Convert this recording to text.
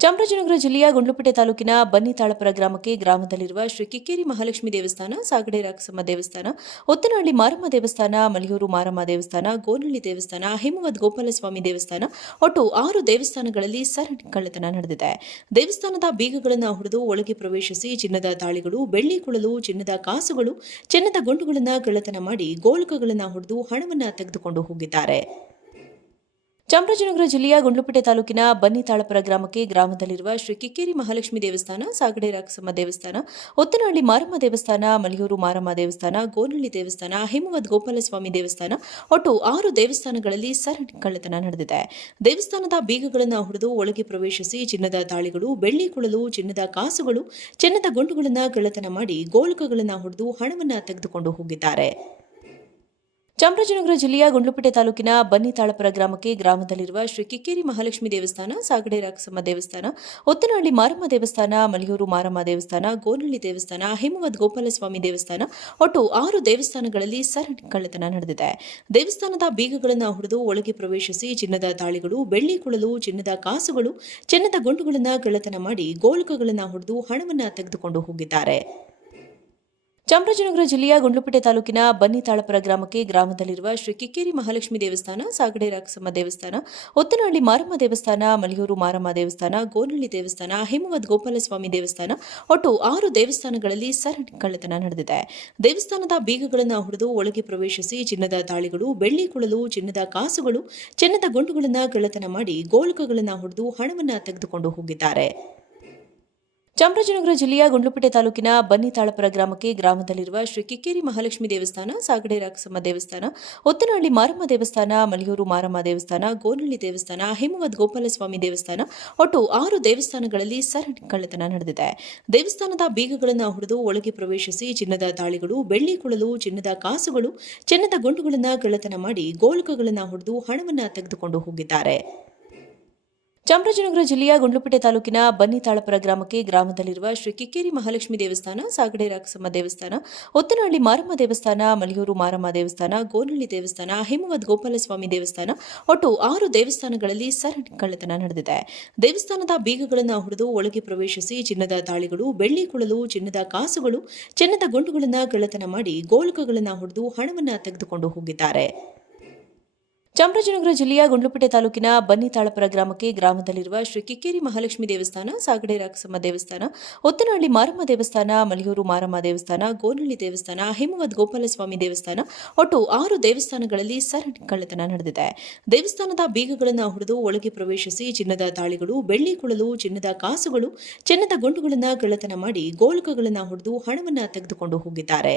ಚಾಮರಾಜನಗರ ಜಿಲ್ಲೆಯ ಗುಂಡ್ಲುಪೇಟೆ ತಾಲೂಕಿನ ಬನ್ನಿತಾಳಪುರ ಗ್ರಾಮಕ್ಕೆ ಗ್ರಾಮದಲ್ಲಿರುವ ಶ್ರೀ ಕಿಕ್ಕೇರಿ ಮಹಾಲಕ್ಷ್ಮಿ ದೇವಸ್ಥಾನ, ಸಾಗಡೆ ರಾಕಸಮ್ಮ ದೇವಸ್ಥಾನ, ಒತ್ತನಹಳ್ಳಿ ಮಾರಮ್ಮ ದೇವಸ್ಥಾನ, ಮಲಿಯೂರು ಮಾರಮ್ಮ ದೇವಸ್ಥಾನ, ಗೋನಹಳ್ಳಿ ದೇವಸ್ಥಾನ, ಹೇಮವದ್ ಗೋಪಾಲಸ್ವಾಮಿ ದೇವಸ್ಥಾನ ಒಟ್ಟು 6 ದೇವಸ್ಥಾನಗಳಲ್ಲಿ ಸರಣಿ ಕಳ್ಳತನ ನಡೆದಿದೆ. ದೇವಸ್ಥಾನದ ಬೀಗಗಳನ್ನು ಹೊಡೆದು ಒಳಗೆ ಪ್ರವೇಶಿಸಿ ಚಿನ್ನದ ತಾಳಿಗಳು, ಬೆಳ್ಳಿ ಕುಳಲು, ಚಿನ್ನದ ಕಾಸುಗಳು, ಚಿನ್ನದ ಗುಂಡುಗಳನ್ನು ಕಳ್ಳತನ ಮಾಡಿ ಗೋಲಕಗಳನ್ನು ಹೊಡೆದು ಹಣವನ್ನು ತೆಗೆದುಕೊಂಡು ಹೋಗಿದ್ದಾರೆ. ಚಾಮರಾಜನಗರ ಜಿಲ್ಲೆಯ ಗುಂಡ್ಲುಪೇಟೆ ತಾಲೂಕಿನ ಬನ್ನಿತಾಳಪುರ ಗ್ರಾಮಕ್ಕೆ ಗ್ರಾಮದಲ್ಲಿರುವ ಶ್ರೀ ಕಿಕ್ಕೇರಿ ಮಹಾಲಕ್ಷ್ಮಿ ದೇವಸ್ಥಾನ, ಸಾಗಡೆ ರಾಕಸಮ್ಮ ದೇವಸ್ಥಾನ, ಒತ್ತನಹಳ್ಳಿ ಮಾರಮ್ಮ ದೇವಸ್ಥಾನ, ಮಲಿಯೂರು ಮಾರಮ್ಮ ದೇವಸ್ಥಾನ, ಗೋನಹಳ್ಳಿ ದೇವಸ್ಥಾನ, ಹೇಮವದ್ ಗೋಪಾಲಸ್ವಾಮಿ ದೇವಸ್ಥಾನ ಒಟ್ಟು 6 ದೇವಸ್ಥಾನಗಳಲ್ಲಿ ಸರಣಿ ಕಳ್ಳತನ ನಡೆದಿದೆ. ದೇವಸ್ಥಾನದ ಬೀಗಗಳನ್ನು ಹೊಡೆದು ಒಳಗೆ ಪ್ರವೇಶಿಸಿ ಚಿನ್ನದ ತಾಳಿಗಳು, ಬೆಳ್ಳಿ ಕುಳಲು, ಚಿನ್ನದ ಕಾಸುಗಳು, ಚಿನ್ನದ ಗುಂಡುಗಳನ್ನು ಕಳ್ಳತನ ಮಾಡಿ ಗೋಲಕಗಳನ್ನು ಹೊಡೆದು ಹಣವನ್ನು ತೆಗೆದುಕೊಂಡು ಹೋಗಿದ್ದಾರೆ. ಚಾಮರಾಜನಗರ ಜಿಲ್ಲೆಯ ಗುಂಡ್ಲುಪೇಟೆ ತಾಲೂಕಿನ ಬನ್ನಿತಾಳಪುರ ಗ್ರಾಮಕ್ಕೆ ಗ್ರಾಮದಲ್ಲಿರುವ ಶ್ರೀ ಕಿಕ್ಕೇರಿ ಮಹಾಲಕ್ಷ್ಮಿ ದೇವಸ್ಥಾನ, ಸಾಗಡೆ ರಾಕಸಮ್ಮ ದೇವಸ್ಥಾನ, ಒತ್ತನಹಳ್ಳಿ ಮಾರಮ್ಮ ದೇವಸ್ಥಾನ, ಮಲಿಯೂರು ಮಾರಮ್ಮ ದೇವಸ್ಥಾನ, ಗೋನಹಳ್ಳಿ ದೇವಸ್ಥಾನ, ಹೇಮವದ್ ಗೋಪಾಲಸ್ವಾಮಿ ದೇವಸ್ಥಾನ ಒಟ್ಟು 6 ದೇವಸ್ಥಾನಗಳಲ್ಲಿ ಸರಣಿ ಕಳ್ಳತನ ನಡೆದಿದೆ. ದೇವಸ್ಥಾನದ ಬೀಗಗಳನ್ನು ಹೊಡೆದು ಒಳಗೆ ಪ್ರವೇಶಿಸಿ ಚಿನ್ನದ ತಾಳಿಗಳು, ಬೆಳ್ಳಿ ಕುಳಲು, ಚಿನ್ನದ ಕಾಸುಗಳು, ಚಿನ್ನದ ಗುಂಡುಗಳನ್ನು ಕಳ್ಳತನ ಮಾಡಿ ಗೋಲಕಗಳನ್ನು ಹೊಡೆದು ಹಣವನ್ನು ತೆಗೆದುಕೊಂಡು ಹೋಗಿದ್ದಾರೆ. ಚಾಮರಾಜನಗರ ಜಿಲ್ಲೆಯ ಗುಂಡ್ಲುಪೇಟೆ ತಾಲೂಕಿನ ಬನ್ನಿತಾಳಪುರ ಗ್ರಾಮಕ್ಕೆ ಗ್ರಾಮದಲ್ಲಿರುವ ಶ್ರೀ ಕಿಕ್ಕೇರಿ ಮಹಾಲಕ್ಷ್ಮಿ ದೇವಸ್ಥಾನ, ಸಾಗಡೆ ರಾಕಸಮ್ಮ ದೇವಸ್ಥಾನ, ಒತ್ತನಹಳ್ಳಿ ಮಾರಮ್ಮ ದೇವಸ್ಥಾನ, ಮಲಿಯೂರು ಮಾರಮ್ಮ ದೇವಸ್ಥಾನ, ಗೋನಹಳ್ಳಿ ದೇವಸ್ಥಾನ, ಹೇಮವದ್ ಗೋಪಾಲಸ್ವಾಮಿ ದೇವಸ್ಥಾನ ಒಟ್ಟು 6 ದೇವಸ್ಥಾನಗಳಲ್ಲಿ ಸರಣಿ ಕಳ್ಳತನ ನಡೆದಿದೆ. ದೇವಸ್ಥಾನದ ಬೀಗಗಳನ್ನು ಹೊಡೆದು ಒಳಗೆ ಪ್ರವೇಶಿಸಿ ಚಿನ್ನದ ತಾಳಿಗಳು, ಬೆಳ್ಳಿ ಕುಳಲು, ಚಿನ್ನದ ಕಾಸುಗಳು, ಚಿನ್ನದ ಗುಂಡುಗಳನ್ನು ಕಳ್ಳತನ ಮಾಡಿ ಗೋಲಕಗಳನ್ನು ಹೊಡೆದು ಹಣವನ್ನು ತೆಗೆದುಕೊಂಡು ಹೋಗಿದ್ದಾರೆ. ಚಾಮರಾಜನಗರ ಜಿಲ್ಲೆಯ ಗುಂಡ್ಲುಪೇಟೆ ತಾಲೂಕಿನ ಬನ್ನಿತಾಳಪುರ ಗ್ರಾಮಕ್ಕೆ ಗ್ರಾಮದಲ್ಲಿರುವ ಶ್ರೀ ಕಿಕ್ಕೇರಿ ಮಹಾಲಕ್ಷ್ಮಿ ದೇವಸ್ಥಾನ, ಸಾಗಡೆ ರಾಕಸಮ್ಮ ದೇವಸ್ಥಾನ, ಒತ್ತನಹಳ್ಳಿ ಮಾರಮ್ಮ ದೇವಸ್ಥಾನ, ಮಲಿಯೂರು ಮಾರಮ್ಮ ದೇವಸ್ಥಾನ, ಗೋನಹಳ್ಳಿ ದೇವಸ್ಥಾನ, ಹೇಮವದ್ ಗೋಪಾಲಸ್ವಾಮಿ ದೇವಸ್ಥಾನ ಒಟ್ಟು 6 ದೇವಸ್ಥಾನಗಳಲ್ಲಿ ಸರಣಿ ಕಳ್ಳತನ ನಡೆದಿದೆ. ದೇವಸ್ಥಾನದ ಬೀಗಗಳನ್ನು ಹೊಡೆದು ಒಳಗೆ ಪ್ರವೇಶಿಸಿ ಚಿನ್ನದ ತಾಳಿಗಳು, ಬೆಳ್ಳಿ ಕುಳಲು, ಚಿನ್ನದ ಕಾಸುಗಳು, ಚಿನ್ನದ ಗುಂಡುಗಳನ್ನು ಕಳ್ಳತನ ಮಾಡಿ ಗೋಲಕಗಳನ್ನು ಹೊಡೆದು ಹಣವನ್ನು ತೆಗೆದುಕೊಂಡು ಹೋಗಿದ್ದಾರೆ. ಚಾಮರಾಜನಗರ ಜಿಲ್ಲೆಯ ಗುಂಡ್ಲುಪೇಟೆ ತಾಲೂಕಿನ ಬನ್ನಿತಾಳಪುರ ಗ್ರಾಮಕ್ಕೆ ಗ್ರಾಮದಲ್ಲಿರುವ ಶ್ರೀ ಕಿಕ್ಕೇರಿ ಮಹಾಲಕ್ಷ್ಮಿ ದೇವಸ್ಥಾನ, ಸಾಗಡೆ ರಾಕಸಮ್ಮ ದೇವಸ್ಥಾನ, ಒತ್ತನಹಳ್ಳಿ ಮಾರಮ್ಮ ದೇವಸ್ಥಾನ, ಮಲಿಯೂರು ಮಾರಮ್ಮ ದೇವಸ್ಥಾನ, ಗೋನಹಳ್ಳಿ ದೇವಸ್ಥಾನ, ಹೇಮವದ್ ಗೋಪಾಲಸ್ವಾಮಿ ದೇವಸ್ಥಾನ ಒಟ್ಟು 6 ದೇವಸ್ಥಾನಗಳಲ್ಲಿ ಸರಣಿ ಕಳ್ಳತನ ನಡೆದಿದೆ. ದೇವಸ್ಥಾನದ ಬೀಗಗಳನ್ನು ಹೊಡೆದು ಒಳಗೆ ಪ್ರವೇಶಿಸಿ ಚಿನ್ನದ ತಾಳಿಗಳು, ಬೆಳ್ಳಿ ಕುಳಲು, ಚಿನ್ನದ ಕಾಸುಗಳು, ಚಿನ್ನದ ಗುಂಡುಗಳನ್ನು ಕಳ್ಳತನ ಮಾಡಿ ಗೋಲಕಗಳನ್ನು ಹೊಡೆದು ಹಣವನ್ನು ತೆಗೆದುಕೊಂಡು ಹೋಗಿದ್ದಾರೆ. ಚಾಮರಾಜನಗರ ಜಿಲ್ಲೆಯ ಗುಂಡ್ಲುಪೇಟೆ ತಾಲೂಕಿನ ಬನ್ನಿತಾಳಪುರ ಗ್ರಾಮಕ್ಕೆ ಗ್ರಾಮದಲ್ಲಿರುವ ಶ್ರೀ ಕಿಕ್ಕೇರಿ ಮಹಾಲಕ್ಷ್ಮಿ ದೇವಸ್ಥಾನ, ಸಾಗಡೆ ರಾಕಸಮ್ಮ ದೇವಸ್ಥಾನ, ಒತ್ತನಹಳ್ಳಿ ಮಾರಮ್ಮ ದೇವಸ್ಥಾನ, ಮಲಿಯೂರು ಮಾರಮ್ಮ ದೇವಸ್ಥಾನ, ಗೋನಹಳ್ಳಿ ದೇವಸ್ಥಾನ, ಹೇಮವದ್ ಗೋಪಾಲಸ್ವಾಮಿ ದೇವಸ್ಥಾನ ಒಟ್ಟು 6 ದೇವಸ್ಥಾನಗಳಲ್ಲಿ ಸರಣಿ ಕಳ್ಳತನ ನಡೆದಿದೆ. ದೇವಸ್ಥಾನದ ಬೀಗಗಳನ್ನು ಹೊಡೆದು ಒಳಗೆ ಪ್ರವೇಶಿಸಿ ಚಿನ್ನದ ತಾಳಿಗಳು, ಬೆಳ್ಳಿ ಕುಳಲು, ಚಿನ್ನದ ಕಾಸುಗಳು, ಚಿನ್ನದ ಗುಂಡುಗಳನ್ನು ಕಳ್ಳತನ ಮಾಡಿ ಗೋಲಕಗಳನ್ನು ಹೊಡೆದು ಹಣವನ್ನು ತೆಗೆದುಕೊಂಡು ಹೋಗಿದ್ದಾರೆ.